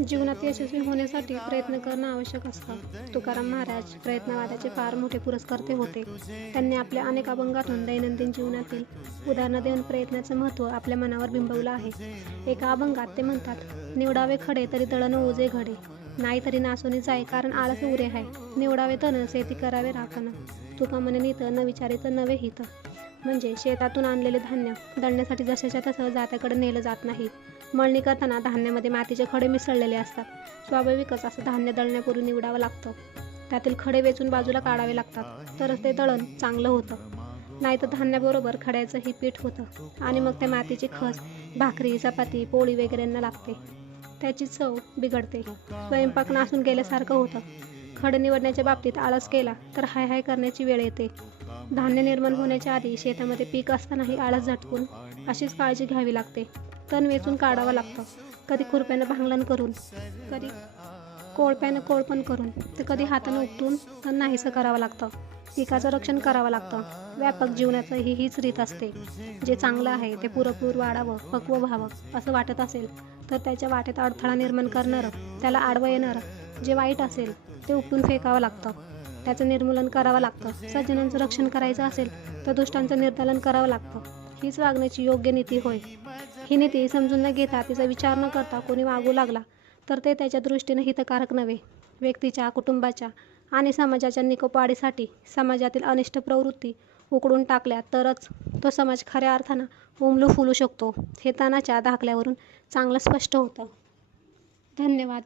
जीवनात यशस्वी होण्यासाठी प्रयत्न करणं आवश्यक असतं. तुकाराम महाराज प्रयत्नवादाचे फार मोठे पुरस्कर्ते होते. त्यांनी आपल्या अनेक अभंगातून दैनंदिन जीवनातील उदाहरणं देऊन प्रयत्नाचं महत्त्व आपल्या मनावर बिंबवलं आहे. एका अभंगात ते म्हणतात, निवडावे खडे तरी दळण ओझे घडे, नाही तरी नासोनी जाय कारण आळस उरे हाय. निवडावे तण शेती करावे राखण, तुका मने नीत न विचारित नवे हित. म्हणजे शेतातून आणलेले धान्य दळण्यासाठी जशाच्या तसं जात्याकडे नेलं जात नाही. मळणी करताना धान्यामध्ये मातीचे खडे मिसळलेले असतात. स्वाभाविकच असं धान्य दळण्यापूर्वी निवडावं लागतं. त्यातील खडे वेचून बाजूला काढावे लागतात, तरच ते दळण चांगलं होतं. नाहीतर धान्याबरोबर खड्याचंही पीठ होतं आणि मग त्या मातीची खस भाकरी, चपाती, पोळी वगैरेंना लागते. त्याची चव बिघडते. स्वयंपाक नासून गेल्यासारखं होतं. खडे निवडण्याच्या बाबतीत आळस केला तर हाय हाय करण्याची वेळ येते. धान्य निर्माण होण्याच्या आधी शेतामध्ये पीक असतानाही आळस झटकून अशीच काळजी घ्यावी लागते. तण वेचून काढावं लागतं. कधी खुरप्यानं भांगलन करून, कधी कोळप्यानं कोळपण करून, तर कधी हातानं उपटून तण नाहीसं करावं लागतं. पिकाचं रक्षण करावं लागतं. व्यापक जीवनाचं हीच रीत असते. जे चांगलं आहे ते पुरेपूर वाढावं, पक्व व्हावं असं वाटत असेल तर त्याच्या वाटेत अडथळा निर्माण करणारं, त्याला आडवं येणारं जे वाईट असेल ते उपटून फेकावं लागतं. त्याचं निर्मूलन करावं लागतं. सज्जनांचं रक्षण करायचं असेल तर दुष्टांचं निर्दालन करावं लागतं. हीच वागण्याची योग्य नीती होय. ही नीती समजून न घेता तिचा विचार न करता कोणी वागू लागला तर ते त्याच्या दृष्टीने हितकारक नव्हे. व्यक्तीच्या, कुटुंबाच्या आणि समाजाच्या निकोपवाढीसाठी समाजातील अनिष्ट प्रवृत्ती उकडून टाकल्या तरच तो समाज खऱ्या अर्थानं उमलू फुलू शकतो. हे तणाच्या दाखल्यावरून चांगलं स्पष्ट होतं. धन्यवाद.